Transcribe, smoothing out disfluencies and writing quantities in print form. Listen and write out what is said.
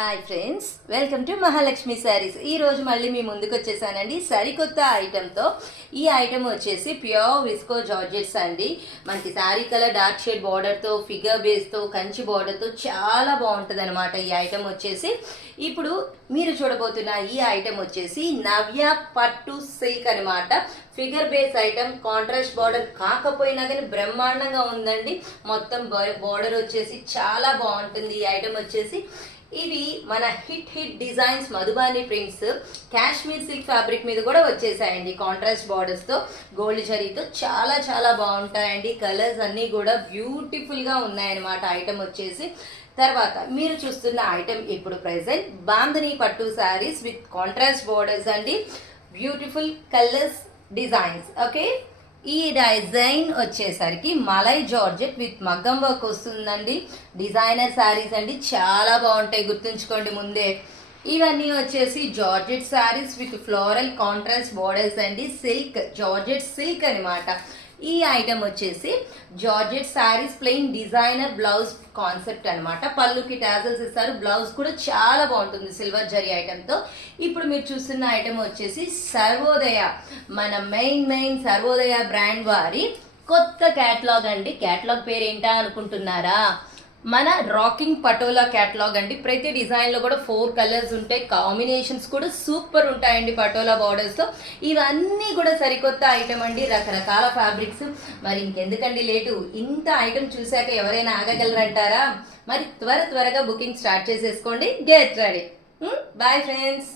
Hi friends, welcome to Mahalakshmi saris. ఈ రోజు మళ్ళీ మీ ముందుకు వచ్చేసానండి సరికొత్త ఐటెంతో. ఈ ఐటెం వచ్చేసి ప్యూర్ విస్కో జార్జెట్స్ అండి. మనకి శారీ కలర్ డార్క్ షేడ్ బార్డర్తో, ఫిగర్ బేస్తో, కంచి బార్డర్తో చాలా బాగుంటుంది అనమాట. ఈ ఐటెం వచ్చేసి ఇప్పుడు మీరు చూడబోతున్న ఈ ఐటెం వచ్చేసి నవ్య పట్టు సిల్క్ అనమాట. Figure base item, contrast border కాకపోయినా కానీ బ్రహ్మాండంగా ఉందండి. మొత్తం బార్డర్ వచ్చేసి చాలా బాగుంటుంది. ఈ ఐటెం వచ్చేసి ఇవి మన hit designs Madhubani prints Kashmir silk fabric మీద కూడా వచ్చేసాయండి. కాంట్రాస్ట్ బార్డర్స్ తో, గోల్డ్ జరీతో చాలా చాలా బాగుంటాయండి. కలర్స్ అన్నీ కూడా బ్యూటిఫుల్ గా ఉన్నాయన్నమాట. ఐటమ్ వచ్చేసి తర్వాత మీరు చూస్తున్న ఐటమ్ ఇప్పుడు ప్రెసెంట్ బాంధనీ పట్టు శారీస్ విత్ కాంట్రాస్ట్ బార్డర్స్ అండి. Beautiful colours, designs. ఓకే, ఈ డిజైన్ వచ్చేసరికి మలై జార్జెట్ విత్ మగ్గం వర్క్ వస్తుందండి. డిజైనర్ శారీస్ అండి, చాలా బాగుంటాయి, గుర్తుంచుకోండి ముందే. ఇవన్నీ వచ్చేసి georgette saris with floral contrast borders అండి. సిల్క్, జార్జెట్ సిల్క్ అనమాట. ఈ ఐటమ్ వచ్చేసి georgette saris plain designer blouse concept అనమాట. పళ్ళుకి టాజల్స్ ఇస్తారు. బ్లౌజ్ కూడా చాలా బాగుంటుంది సిల్వర్ జరీ ఐటమ్తో. ఇప్పుడు మీరు చూస్తున్న ఐటమ్ వచ్చేసి సర్వోదయ, మన మెయిన్ సర్వోదయ బ్రాండ్ వారి కొత్త క్యాటలాగ్ అండి. క్యాటలాగ్ పేరు ఏంటా అనుకుంటున్నారా? మన రాకింగ్ పటోలా క్యాటలాగ్ అండి. ప్రతి డిజైన్ లో కూడా 4 కలర్స్ ఉంటాయి. కాంబినేషన్స్ కూడా సూపర్ ఉంటాయండి పటోలా బార్డర్స్ తో. ఇవన్నీ కూడా సరికొత్త ఐటమ్ అండి, రకరకాల ఫ్యాబ్రిక్స్. మరి ఇంకెందుకండి లేటు, ఇంత ఐటమ్ చూశాక ఎవరైనా ఆగగలరంటారా? మరి త్వరగా బుకింగ్ స్టార్ట్ చేసేసుకోండి. Get ready. Bye friends.